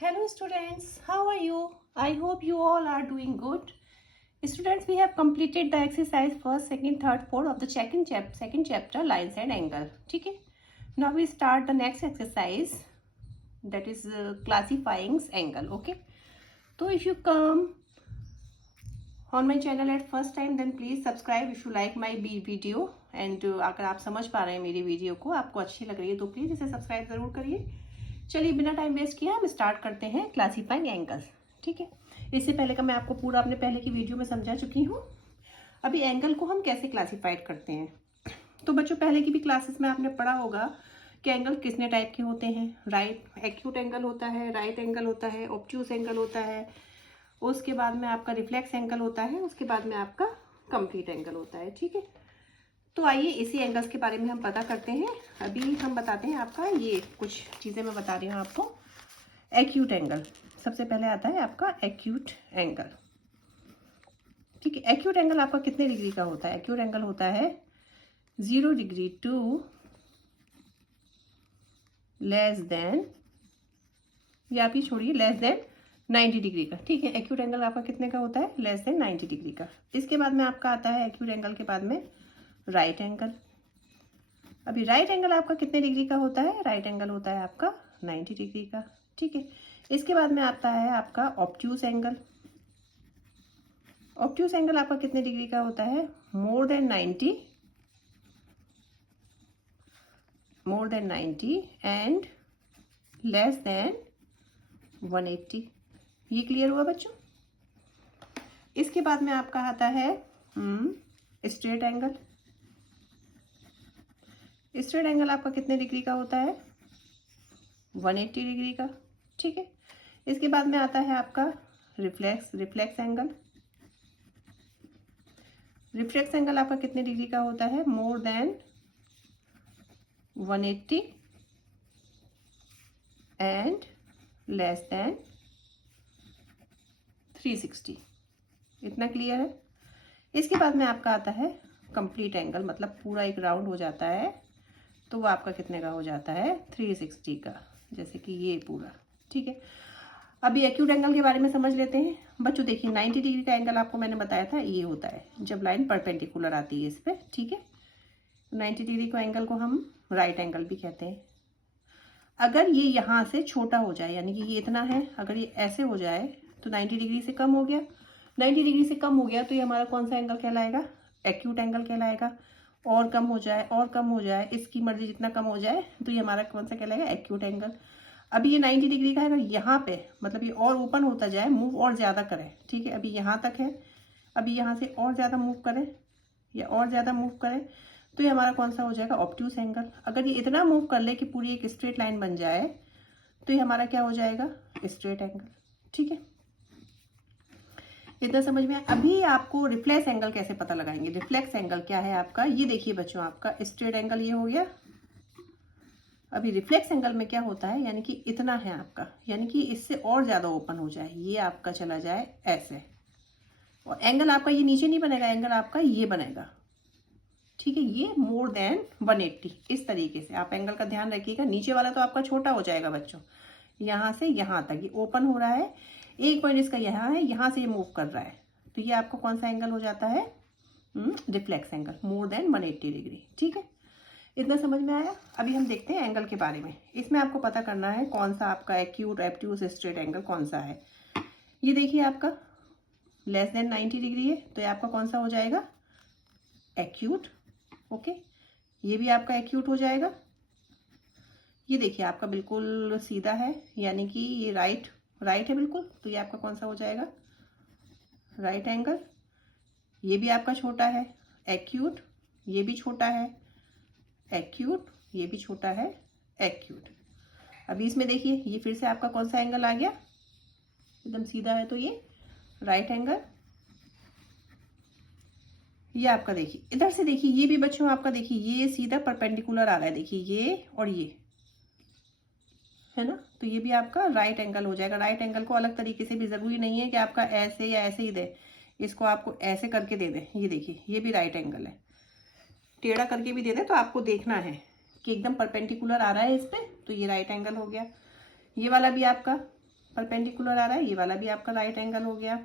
Hello students, how are you? I hope you all are doing good. Students, we have completed the exercise first, second, third, fourth of the second chapter lines and angle. ठीक है? Now we start the next exercise, that is classifying angle. Okay? So if you come on my channel at first time, then please subscribe if you like my video. And अगर आप समझ पा रहे हैं मेरी video को, आपको अच्छी लग रही है तो प्लीज़ इसे सब्सक्राइब ज़रूर करिए। चलिए बिना टाइम वेस्ट किया हम स्टार्ट करते हैं क्लासीफाइंग एंगल। ठीक है, इससे पहले का मैं आपको पूरा अपने पहले की वीडियो में समझा चुकी हूँ। अभी एंगल को हम कैसे क्लासीफाइड करते हैं, तो बच्चों पहले की भी क्लासेस में आपने पढ़ा होगा कि एंगल कितने टाइप के होते हैं। राइट एक्यूट एंगल होता है, राइट एंगल होता है, ऑब्ट्यूस एंगल होता है, उसके बाद में आपका रिफ्लेक्स एंगल होता है, उसके बाद में आपका कंप्लीट एंगल होता है। ठीक है, तो आइए इसी एंगल्स के बारे में हम पता करते हैं। अभी हम बताते हैं आपका, ये कुछ चीज़ें मैं बता रही हूँ आपको। एक्यूट एंगल सबसे पहले आता है आपका एक्यूट एंगल। ठीक है, एक्यूट एंगल आपका कितने डिग्री का होता है? एक्यूट एंगल होता है 0 डिग्री टू लेस देन, या आप ये छोड़िए, लेस देन 90 डिग्री का। ठीक है, एक्यूट एंगल आपका कितने का होता है? लेस देन 90 डिग्री का। इसके बाद में आपका आता है एक्यूट एंगल के बाद में राइट एंगल। अभी राइट एंगल आपका कितने डिग्री का होता है? राइट एंगल होता है आपका 90 डिग्री का। ठीक है, इसके बाद में आता है आपका ऑब्ट्यूस एंगल। ऑब्ट्यूस एंगल आपका कितने डिग्री का होता है? More than 90 and less than 180। ये क्लियर हुआ बच्चों? इसके बाद में आपका आता है स्ट्रेट एंगल। स्ट्रेट एंगल आपका कितने डिग्री का होता है? 180 डिग्री का। ठीक है, इसके बाद में आता है आपका रिफ्लेक्स एंगल। रिफ्लेक्स एंगल आपका कितने डिग्री का होता है? More than 180 and less than 360। इतना क्लियर है? इसके बाद में आपका आता है कंप्लीट एंगल, मतलब पूरा एक राउंड हो जाता है, तो वो आपका कितने का हो जाता है? 360 का, जैसे कि ये पूरा। ठीक है, अभी एक्यूट एंगल के बारे में समझ लेते हैं बच्चों। देखिए 90 डिग्री का एंगल आपको मैंने बताया था, ये होता है जब लाइन परपेंडिकुलर आती है इस पे। ठीक है, 90 डिग्री को एंगल को हम राइट एंगल भी कहते हैं। अगर ये यहाँ से छोटा हो जाए, यानी कि ये इतना है, अगर ये ऐसे हो जाए तो 90 डिग्री से कम हो गया। 90 डिग्री से कम हो गया तो ये हमारा कौन सा एंगल कहलाएगा? एक्यूट एंगल कहलाएगा। और कम हो जाए, और कम हो जाए, इसकी मर्जी जितना कम हो जाए, तो ये हमारा कौन सा कहलाएगा? Acute angle. अभी ये 90 डिग्री का है, अगर यहाँ पे मतलब ये और ओपन होता जाए, मूव और ज़्यादा करें। ठीक है, अभी यहाँ तक है, अभी यहाँ से और ज़्यादा मूव करें या और ज़्यादा मूव करें, तो ये हमारा कौन सा हो जाएगा? Obtuse angle. अगर ये इतना मूव कर ले कि पूरी एक स्ट्रेट लाइन बन जाए, तो ये हमारा क्या हो जाएगा? Straight angle. ठीक है, इतना समझ में आया? अभी आपको रिफ्लेक्स एंगल कैसे पता लगाएंगे? रिफ्लेक्स एंगल क्या है आपका? ये देखिए बच्चों, आपका स्ट्रेट एंगल ये हो गया। अभी रिफ्लेक्स एंगल में क्या होता है, यानी कि इतना है आपका, यानी कि इससे और ज़्यादा ओपन हो जाए, ये आपका चला जाए ऐसे, और एंगल आपका ये नीचे नहीं बनेगा, एंगल आपका ये बनेगा। ठीक है, ये मोर देन 180। इस तरीके से आप एंगल का ध्यान रखिएगा। नीचे वाला तो आपका छोटा हो जाएगा बच्चों, यहाँ से यहाँ तक ये ओपन हो रहा है, एक पॉइंट इसका यहाँ है, यहाँ से ये मूव कर रहा है, तो ये आपका कौन सा एंगल हो जाता है? Reflex angle, more than 180 degree. ठीक है, इतना समझ में आया? अभी हम देखते हैं एंगल के बारे में। इसमें आपको पता करना है कौन सा आपका एक्यूट, ऑब्ट्यूस, स्ट्रेट एंगल कौन सा है। ये देखिए आपका लेस देन 90 डिग्री है, तो ये आपका कौन सा हो जाएगा? एक्यूट। ओके, ये भी आपका एक्यूट हो जाएगा। ये देखिए आपका बिल्कुल सीधा है, यानी कि ये राइट है बिल्कुल, तो ये आपका कौन सा हो जाएगा? Right angle. ये भी आपका छोटा है, एक्यूट। ये भी छोटा है, एक्यूट। ये भी छोटा है, एक्यूट। अभी इसमें देखिए ये फिर से आपका कौन सा एंगल आ गया? एकदम सीधा है, तो ये राइट एंगल। ये आपका देखिए, इधर से देखिए, ये भी बच्चों आपका देखिए ये सीधा परपेंडिकुलर आ रहा है, देखिए ये और ये है ना, तो ये भी आपका राइट एंगल हो जाएगा। राइट एंगल को अलग तरीके से भी जरूरी नहीं है कि आपका ऐसे या ऐसे ही दे, इसको आपको ऐसे करके दे दे। ये देखिए ये भी राइट एंगल है, टेढ़ा करके भी दे दे, तो आपको देखना है कि एकदम परपेंडिकुलर आ रहा है इस पे, तो ये राइट एंगल हो गया। ये वाला भी आपका परपेंडिकुलर आ रहा है, ये वाला भी आपका राइट एंगल हो गया।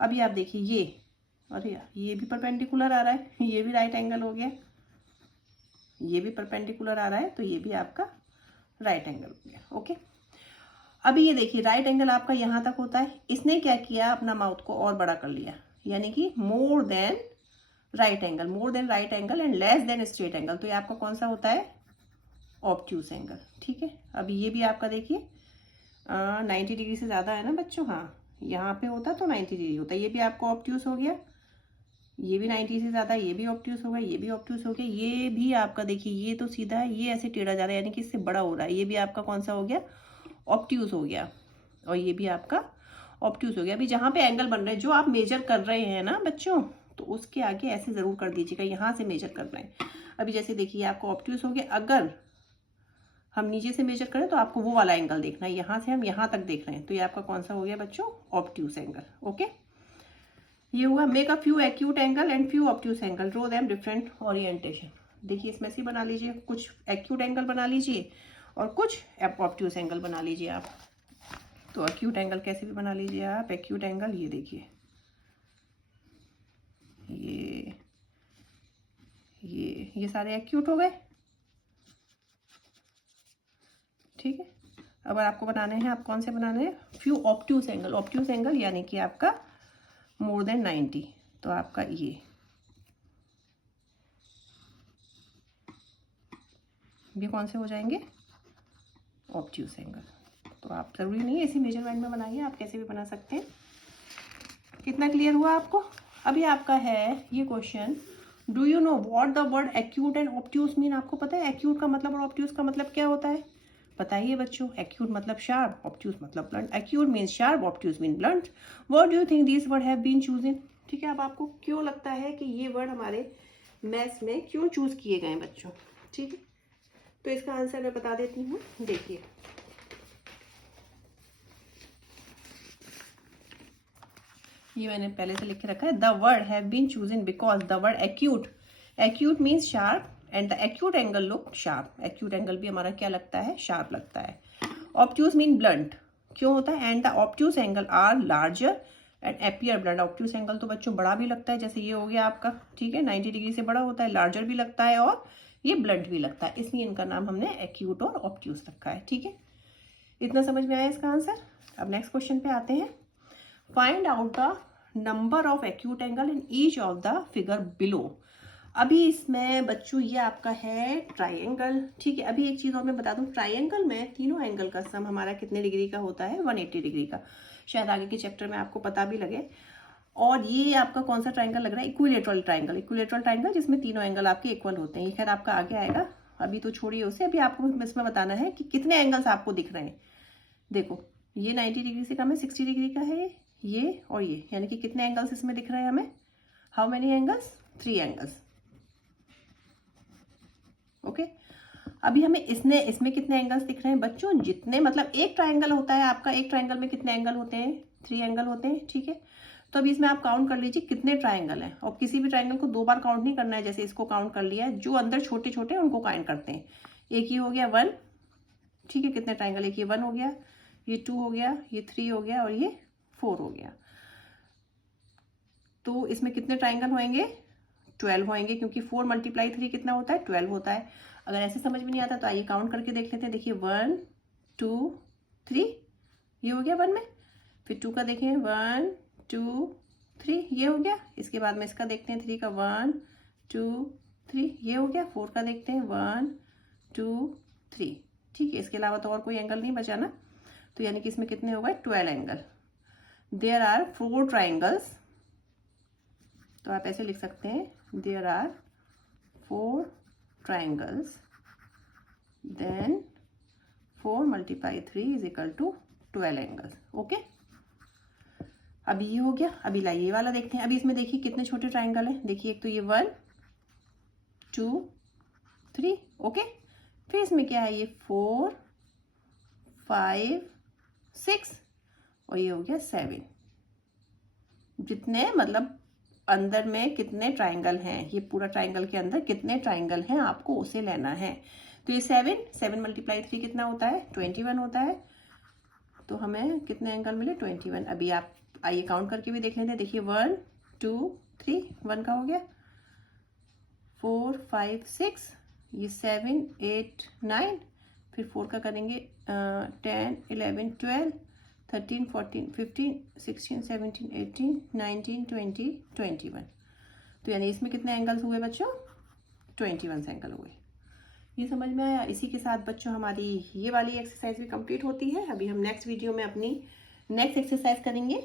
अभी आप देखिए ये, अरे ये भी परपेंडिकुलर आ रहा है, ये भी राइट एंगल हो गया। ये भी परपेंडिकुलर आ रहा है, तो ये भी आपका राइट एंगल हो गया। ओके, अभी ये देखिए राइट एंगल आपका यहाँ तक होता है, इसने क्या किया, अपना माउथ को और बड़ा कर लिया, यानी कि more than right angle, more than right angle and less than straight angle. तो ये आपका कौन सा होता है, ऑब्ट्यूस एंगल। ठीक है, अभी ये भी आपका देखिए 90 डिग्री से ज़्यादा है ना बच्चों, हाँ यहाँ पे होता तो 90 डिग्री होता है, ये भी आपको ऑब्ट्यूस हो गया। ये भी 90 से ज़्यादा, ये भी ऑब्ट्यूस हो गया, ये भी ऑब्ट्यूस हो गया। ये भी आपका देखिए ये तो सीधा है, ये ऐसे टेढ़ा जा रहा है, यानी कि इससे बड़ा हो रहा है, ये भी आपका कौन सा हो गया, ऑब्ट्यूस हो गया। और ये भी आपका ऑब्ट्यूस हो गया। अभी जहाँ पे एंगल बन रहे हैं, जो आप मेजर कर रहे हैं ना बच्चों, तो उसके आगे ऐसे ज़रूर कर दीजिएगा, यहाँ से मेजर कर रहे हैं। अभी जैसे देखिए आपको ऑब्ट्यूस हो गया, अगर हम नीचे से मेजर करें तो आपको वो वाला एंगल देखना है, यहाँ से हम यहाँ तक देख रहे हैं, तो ये आपका कौन सा हो गया बच्चों, ऑब्ट्यूस एंगल। ओके, ये हुआ make a few acute angle and few obtuse angle, draw them different orientation. देखिए इसमें से बना लीजिए, कुछ एक्यूट एंगल बना लीजिए और कुछ ऑब्ट्यूस एंगल बना लीजिए आप। तो एक्यूट एंगल कैसे भी बना लीजिए आप, एक्यूट एंगल ये देखिए, ये सारे एक्यूट हो गए। ठीक है, अगर आपको बनाने हैं, आप कौन से बनाने हैं, few obtuse angle. Obtuse angle यानी कि आपका मोर देन 90, तो आपका ये कौन से हो जाएंगे, ऑब्ट्यूस एंगल। तो आप जरूरी नहीं है इसी मेजरमेंट में बनाइए, आप कैसे भी बना सकते हैं। कितना क्लियर हुआ आपको। अभी आपका है ये question, do you know what the word acute and obtuse mean. आपको पता है एक्यूट का मतलब और ऑब्ट्यूस का मतलब क्या होता है, बताइए बच्चों। एक्यूट मतलब शार्प, ऑब्ट्यूस मतलब blunt. Acute means sharp, obtuse mean blunt. What do you think this word have been chosen. ठीक है, अब आपको क्यों लगता है कि ये वर्ड हमारे मैथ्स में क्यों चूज किए गए बच्चों। ठीक है, तो इसका आंसर मैं बता देती हूँ। देखिए ये मैंने पहले से लिख के रखा है, the word have been chosen because the word acute, acute means sharp and the acute angle look sharp. Acute angle भी हमारा क्या लगता है, शार्प लगता है। ऑब्ट्यूस मीन ब्लंट, क्यों होता है, and the obtuse angle are larger and appear blunt. Obtuse angle तो बच्चों बड़ा भी लगता है, जैसे ये हो गया आपका, ठीक है 90 डिग्री से बड़ा होता है, लार्जर भी लगता है और ये ब्लंट भी लगता है, इसलिए इनका नाम हमने एक्यूट और ऑब्ट्यूस रखा है। ठीक है, इतना समझ में आया इसका आंसर। अब नेक्स्ट क्वेश्चन पे आते हैं। Find out the number of acute angle in each of the figure below. अभी इसमें बच्चों ये आपका है ट्राइंगल। ठीक है, अभी एक चीज और मैं बता दूं, ट्राइंगल में तीनों एंगल का सम हमारा कितने डिग्री का होता है, 180 डिग्री का। शायद आगे के चैप्टर में आपको पता भी लगे। और ये आपका कौन सा ट्राइंगल लग रहा है, इक्विलेटरल ट्राइंगल। इक्विलेटरल ट्राइंगल जिसमें तीनों एंगल आपके इक्वल होते हैं। ये खैर आपका आगे आएगा, अभी तो छोड़िए उसे। अभी आपको इसमें बताना है कि कितने एंगल्स आपको दिख रहे हैं। देखो ये 90 डिग्री से कम है, 60 डिग्री का है ये और ये, यानी कि कितने एंगल्स इसमें दिख रहे हैं हमें, how many angles, 3 angles. Okay, अभी हमें इसमें कितने एंगल्स दिख रहे हैं बच्चों, जितने मतलब एक ट्राइंगल होता है आपका, एक ट्राइंगल में कितने एंगल होते हैं, 3 एंगल होते हैं। ठीक है, तो अभी इसमें आप काउंट कर लीजिए कितने ट्राइंगल हैं, और किसी भी ट्राइंगल को 2 बार काउंट नहीं करना है, जैसे इसको काउंट कर लिया है, जो अंदर छोटे छोटे उनको काउंट करते हैं। एक ये हो गया 1, ठीक है, कितने ट्राइंगल, एक ये 1 हो गया, ये 2 हो गया, ये 3 हो गया और ये 4 हो गया। तो इसमें कितने ट्राइंगल होंगे, 12 होंगे, क्योंकि 4 × 3 कितना होता है, 12 होता है। अगर ऐसे समझ में नहीं आता तो आइए काउंट करके देख लेते हैं। देखिए 1 2 3 ये हो गया 1 में, फिर 2 का देखें 1 2 3 ये हो गया। इसके बाद में इसका देखते हैं 3 का 1 2 3 ये हो गया। 4 का देखते हैं 1 2 3। ठीक है, इसके अलावा तो और कोई एंगल नहीं बचा ना, तो यानी कि इसमें कितने हो गए, 12 एंगल। देयर आर 4 ट्राइंगल्स, तो आप ऐसे लिख सकते हैं, there are 4 triangles, then 4 × 3 = 12 angles। Okay, अभी ये हो गया। अभी लाइए ये वाला देखते हैं। अभी इसमें देखिए कितने छोटे ट्राइंगल हैं। देखिए एक तो ये 1 2 3, ओके। फिर इसमें क्या है, ये 4 5 6 और ये हो गया 7। जितने मतलब अंदर में कितने ट्राइंगल हैं, ये पूरा ट्राइंगल के अंदर कितने ट्राइंगल हैं आपको उसे लेना है। तो ये 7 × 3 कितना होता है, 21 होता है। तो हमें कितने एंगल मिले 21। अभी आप आइए काउंट करके भी देख लेते हैं। देखिए 1 2 3, 1 का हो गया, 4 5 6, ये 7 8 9, फिर 4 का करेंगे 10 11 12 13 14 15 16 17 18 19 20 21। तो यानी इसमें कितने एंगल्स हुए बच्चों? 21 एंगल हुए। ये समझ में आया? इसी के साथ बच्चों हमारी ये वाली एक्सरसाइज भी कंप्लीट होती है। अभी हम नेक्स्ट वीडियो में अपनी नेक्स्ट एक्सरसाइज करेंगे।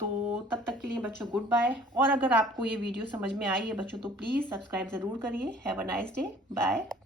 तो तब तक के लिए बच्चों गुड बाय। और अगर आपको ये वीडियो समझ में आई है बच्चों तो प्लीज़ सब्सक्राइब ज़रूर करिए। Have a nice day, bye.